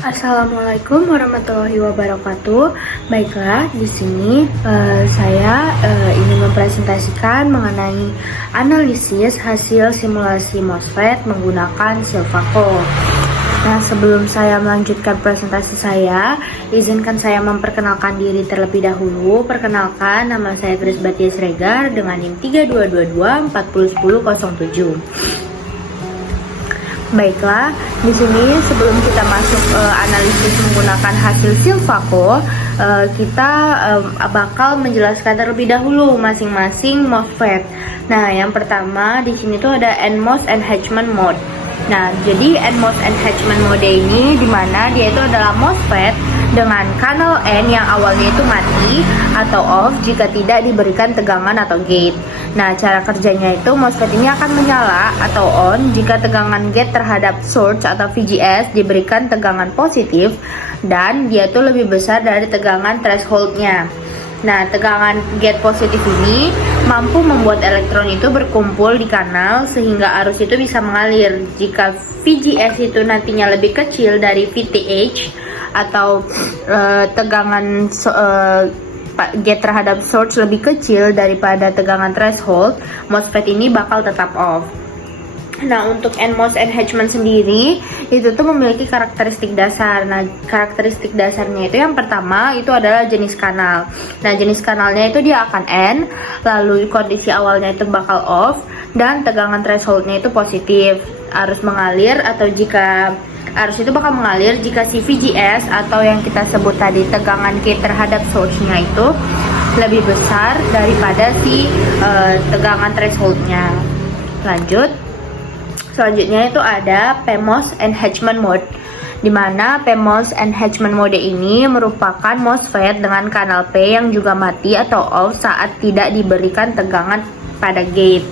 Assalamualaikum warahmatullahi wabarakatuh. Baiklah, di sini saya ingin mempresentasikan mengenai analisis hasil simulasi MOSFET menggunakan Silvaco. Nah, sebelum saya melanjutkan presentasi saya, izinkan saya memperkenalkan diri terlebih dahulu. Perkenalkan, nama saya Grace Batia Sregar dengan NIM 3222 Baiklah, di sini sebelum kita masuk analisis menggunakan hasil Silvaco, kita bakal menjelaskan terlebih dahulu masing-masing MOSFET. Nah, yang pertama di sini tuh ada NMOS Enhancement Mode. Nah, jadi NMOS Enhancement Mode ini dimana dia itu adalah MOSFET dengan kanal N yang awalnya itu mati atau off jika tidak diberikan tegangan atau gate. Nah, cara kerjanya itu MOSFET ini akan menyala atau on jika tegangan gate terhadap source atau VGS diberikan tegangan positif dan dia tuh lebih besar dari tegangan thresholdnya. Nah, tegangan gate positif ini mampu membuat elektron itu berkumpul di kanal sehingga arus itu bisa mengalir. Jika VGS itu nantinya lebih kecil dari VTH atau tegangan gate terhadap source lebih kecil daripada tegangan threshold, MOSFET ini bakal tetap off. Nah, untuk NMOS enhancement sendiri itu tuh memiliki karakteristik dasar. Nah, karakteristik dasarnya itu yang pertama itu adalah jenis kanal. Nah, jenis kanalnya itu dia akan N, lalu kondisi awalnya itu bakal off dan tegangan thresholdnya itu positif. Arus mengalir atau jika arus itu bakal mengalir jika si VGS atau yang kita sebut tadi tegangan gate terhadap source-nya itu lebih besar daripada si tegangan thresholdnya. Selanjutnya itu ada PMOS Enhancement Mode, di mana PMOS Enhancement Mode ini merupakan MOSFET dengan kanal P yang juga mati atau off saat tidak diberikan tegangan pada gate.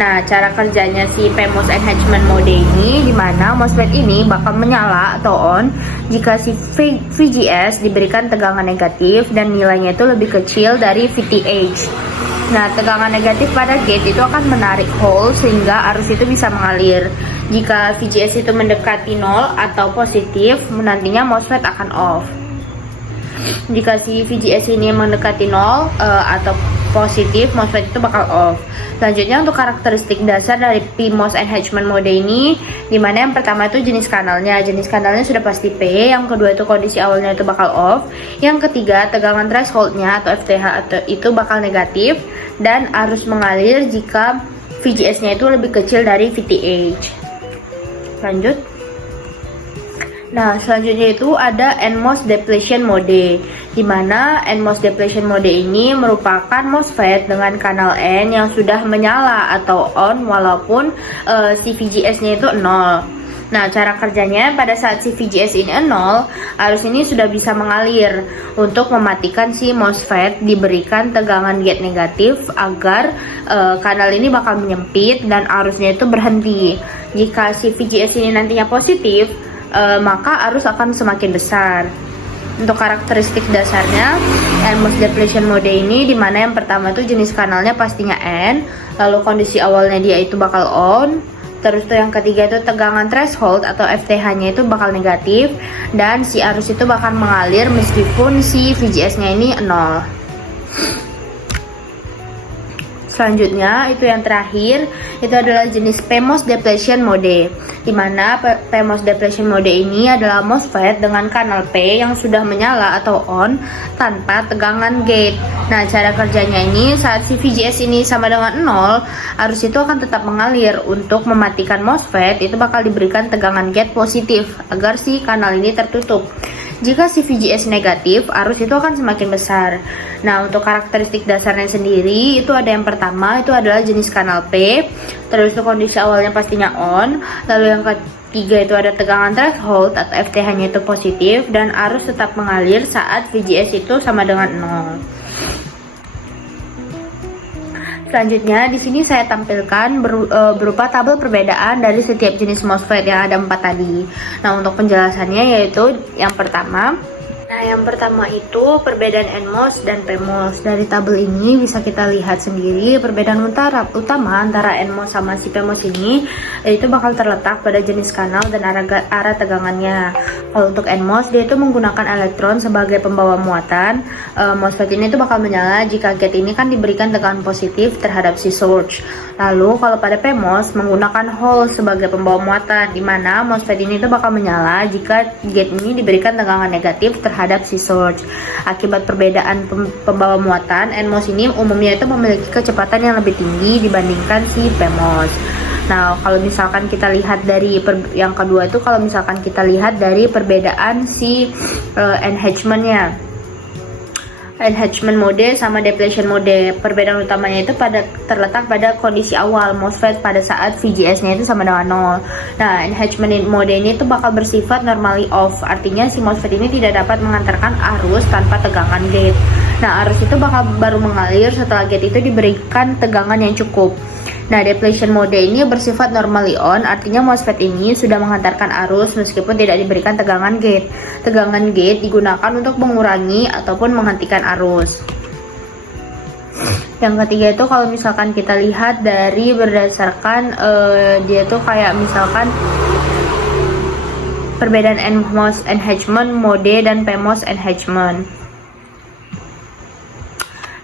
Nah, cara kerjanya si PMOS Enhancement Mode ini, di mana MOSFET ini bakal menyala atau on jika si VGS diberikan tegangan negatif dan nilainya itu lebih kecil dari VTH. Nah, tegangan negatif pada gate itu akan menarik hole sehingga arus itu bisa mengalir. Jika VGS itu mendekati 0 atau positif, nantinya MOSFET akan off. Jika si VGS ini mendekati 0 atau positif, MOSFET itu bakal off. Selanjutnya untuk karakteristik dasar dari PMOS Enhancement Mode ini, dimana yang pertama itu jenis kanalnya. Jenis kanalnya sudah pasti P, yang kedua itu kondisi awalnya itu bakal off, yang ketiga tegangan thresholdnya atau FTH itu bakal negatif, dan arus mengalir jika VGS-nya itu lebih kecil dari VTH. Lanjut. Nah, selanjutnya itu ada NMOS Depletion Mode, di mana NMOS Depletion Mode ini merupakan MOSFET dengan kanal N yang sudah menyala atau on walaupun si VGS-nya itu 0. Nah, cara kerjanya pada saat si VGS ini 0, arus ini sudah bisa mengalir. Untuk mematikan si MOSFET diberikan tegangan gate negatif agar kanal ini bakal menyempit dan arusnya itu berhenti. Jika si VGS ini nantinya positif, maka arus akan semakin besar. Untuk karakteristik dasarnya NMOS Depletion Mode ini, dimana yang pertama itu jenis kanalnya pastinya N, lalu kondisi awalnya dia itu bakal on, terus tuh yang ketiga itu tegangan threshold atau FTH-nya itu bakal negatif, dan si arus itu bakal mengalir meskipun si VGS-nya ini 0. Selanjutnya itu yang terakhir itu adalah jenis PMOS Depletion Mode, di mana PMOS Depletion Mode ini adalah MOSFET dengan kanal P yang sudah menyala atau on tanpa tegangan gate. Nah, cara kerjanya ini saat si VGS ini sama dengan 0, arus itu akan tetap mengalir. Untuk mematikan MOSFET itu bakal diberikan tegangan gate positif agar si kanal ini tertutup. Jika si VGS negatif, arus itu akan semakin besar. Nah, untuk karakteristik dasarnya sendiri itu ada yang pertama itu adalah jenis kanal P, terus itu kondisi awalnya pastinya on, lalu yang ketiga itu ada tegangan threshold atau FTH-nya itu positif, dan arus tetap mengalir saat VGS itu sama dengan 0. Selanjutnya di sini saya tampilkan berupa tabel perbedaan dari setiap jenis MOSFET yang ada 4 tadi. Nah, untuk penjelasannya yaitu yang pertama, Nah, yang pertama itu perbedaan NMOS dan PMOS. Dari tabel ini bisa kita lihat sendiri perbedaan utama antara NMOS sama si PMOS ini yaitu bakal terletak pada jenis kanal dan arah tegangannya. Kalau untuk NMOS dia itu menggunakan elektron sebagai pembawa muatan. MOSFET ini itu bakal menyala jika gate ini kan diberikan tegangan positif terhadap si source. Lalu kalau pada PMOS menggunakan hole sebagai pembawa muatan, di mana MOSFET ini itu bakal menyala jika gate ini diberikan tegangan negatif terhadap si source. Akibat perbedaan pembawa muatan, NMOS ini umumnya itu memiliki kecepatan yang lebih tinggi dibandingkan si PMOS. Nah, kalau misalkan kita lihat dari yang kedua itu, kalau misalkan kita lihat dari perbedaan si enhancement-nya. Enhancement mode sama depletion mode. Perbedaan utamanya itu terletak pada kondisi awal MOSFET pada saat VGS-nya itu sama dengan 0. Nah, enhancement mode ini itu bakal bersifat normally off. Artinya si MOSFET ini tidak dapat mengantarkan arus tanpa tegangan gate. Nah, arus itu bakal baru mengalir setelah gate itu diberikan tegangan yang cukup. Nah, depletion mode ini bersifat normally on, artinya MOSFET ini sudah menghantarkan arus meskipun tidak diberikan tegangan gate. Tegangan gate digunakan untuk mengurangi ataupun menghentikan arus. Yang ketiga itu kalau misalkan kita lihat dari berdasarkan dia tuh kayak misalkan perbedaan NMOS enhancement mode dan PMOS enhancement.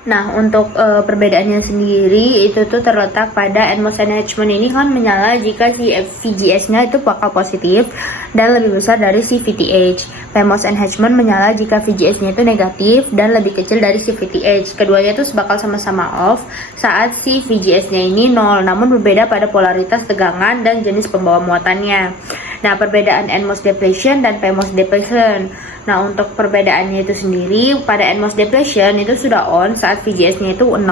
Nah, untuk perbedaannya sendiri itu tuh terletak pada NMOS enhancement ini kan menyala jika si VGS-nya itu bakal positif dan lebih besar dari si VTH. PMOS enhancement menyala jika VGS-nya itu negatif dan lebih kecil dari si VTH. Keduanya itu bakal sama-sama off saat si VGS-nya ini 0, namun berbeda pada polaritas tegangan dan jenis pembawa muatannya. Nah, perbedaan NMOS depletion dan PMOS depletion. Nah, untuk perbedaannya itu sendiri, pada NMOS depletion itu sudah on saat VGS-nya itu 0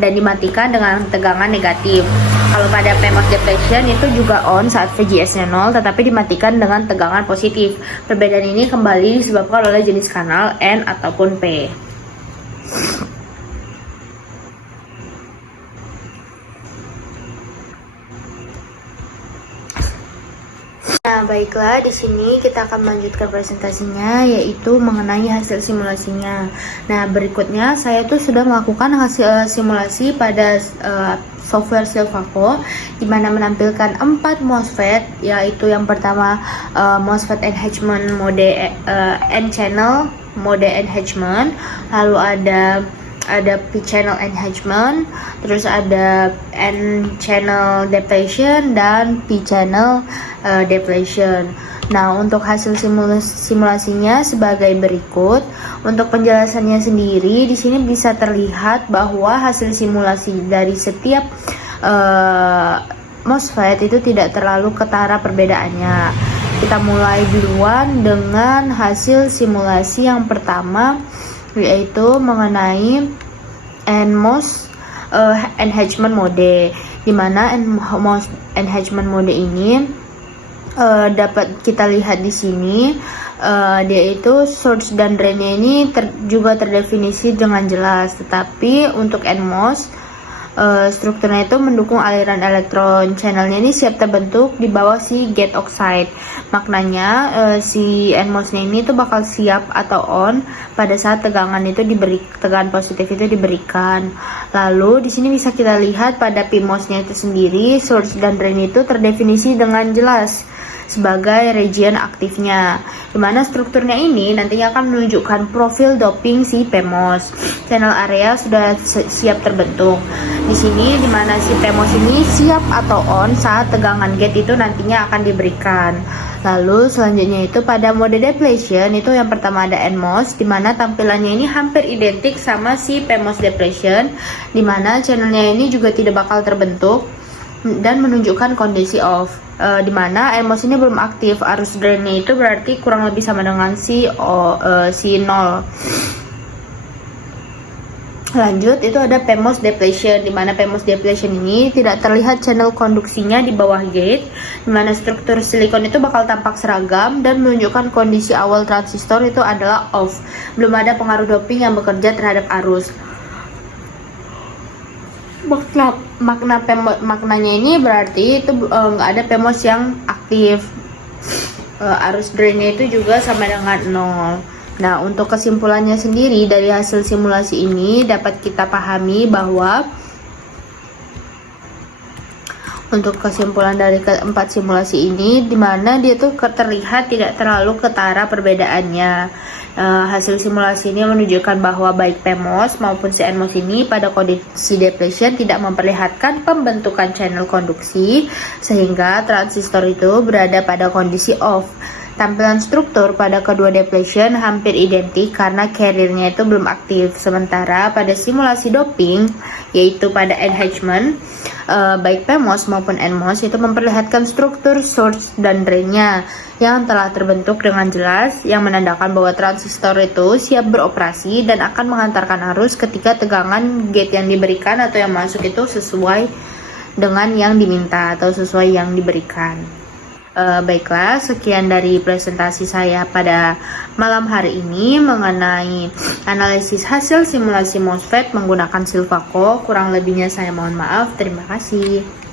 dan dimatikan dengan tegangan negatif. Kalau pada PMOS depletion itu juga on saat VGS-nya 0 tetapi dimatikan dengan tegangan positif. Perbedaan ini kembali disebabkan oleh jenis kanal N ataupun P. Nah, baiklah, di sini kita akan melanjutkan presentasinya, yaitu mengenai hasil simulasinya. Nah, berikutnya saya tuh sudah melakukan hasil simulasi pada software Silvaco, di mana menampilkan 4 MOSFET, yaitu yang pertama MOSFET enhancement mode N-channel mode enhancement, lalu ada P-channel enhancement, terus ada N-channel depletion dan P-channel depletion. Nah, untuk hasil simulasinya sebagai berikut. Untuk penjelasannya sendiri, di sini bisa terlihat bahwa hasil simulasi dari setiap MOSFET itu tidak terlalu ketara perbedaannya. Kita mulai duluan dengan hasil simulasi yang pertama, yaitu mengenai NMOS enhancement mode, di mana NMOS enhancement mode ini dapat kita lihat di sini, dia itu source dan drainnya ini juga terdefinisi dengan jelas. Tetapi untuk NMOS strukturnya itu mendukung aliran elektron. Channelnya ini siap terbentuk di bawah si gate oxide. Maknanya si NMOS-nya ini tuh bakal siap atau on pada saat tegangan positif itu diberikan. Lalu di sini bisa kita lihat pada PMOS-nya itu sendiri, source dan drain itu terdefinisi dengan jelas sebagai region aktifnya, dimana strukturnya ini nantinya akan menunjukkan profil doping si PMOS. Channel area sudah siap terbentuk. Di sini dimana si PMOS ini siap atau on saat tegangan gate itu nantinya akan diberikan. Lalu selanjutnya itu pada mode depletion, itu yang pertama ada NMOS, dimana tampilannya ini hampir identik sama si PMOS depletion, dimana channelnya ini juga tidak bakal terbentuk dan menunjukkan kondisi off, dimana NMOS ini belum aktif. Arus drainnya itu berarti kurang lebih sama dengan si 0. Lanjut, itu ada PMOS depletion, dimana PMOS depletion ini tidak terlihat channel konduksinya di bawah gate, dimana struktur silikon itu bakal tampak seragam dan menunjukkan kondisi awal transistor itu adalah off. Belum ada pengaruh doping yang bekerja terhadap arus. Maknanya ini berarti itu nggak ada PMOS yang aktif. Arus drainnya itu juga sama dengan 0. Nah, untuk kesimpulannya sendiri dari hasil simulasi ini dapat kita pahami bahwa untuk kesimpulan dari keempat simulasi ini, dimana dia tuh terlihat tidak terlalu ketara perbedaannya. Hasil simulasi ini menunjukkan bahwa baik PMOS maupun CNMOS ini pada kondisi depletion tidak memperlihatkan pembentukan channel konduksi, sehingga transistor itu berada pada kondisi off. Tampilan struktur pada kedua depletion hampir identik karena carrier-nya itu belum aktif. Sementara pada simulasi doping, yaitu pada enhancement, baik PMOS maupun NMOS itu memperlihatkan struktur source dan drain-nya yang telah terbentuk dengan jelas, yang menandakan bahwa transistor itu siap beroperasi dan akan mengantarkan arus ketika tegangan gate yang diberikan atau yang masuk itu sesuai dengan yang diminta atau sesuai yang diberikan. Baiklah, sekian dari presentasi saya pada malam hari ini mengenai analisis hasil simulasi MOSFET menggunakan Silvaco. Kurang lebihnya saya mohon maaf. Terima kasih.